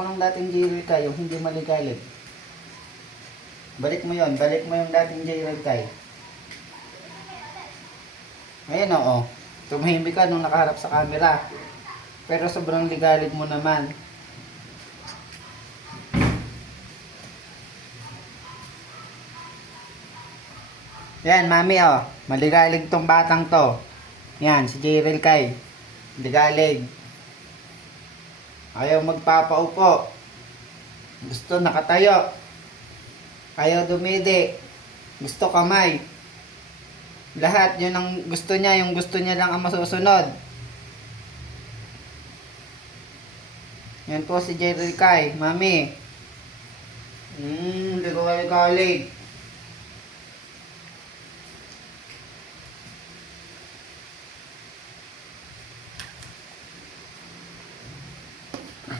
ko ng dating J-Rel Kai, yung hindi maligalig. Balik mo yon, balik mo yung dating J-Rel Kai. Ayun oo. Tumahimik ka nung nakaharap sa camera. Pero sobrang ligalig mo naman. Yan, mami oh. Maligalig tong batang to. Yan, si J-Rel Kai. Ligalig. Ayaw magpapaupo. Gusto nakatayo. Ayaw dumidi. Gusto kamay. Lahat yun ang gusto niya. Yung gusto niya lang ang masusunod. Yan po si J-Rel Kai. Mami. Ligalig.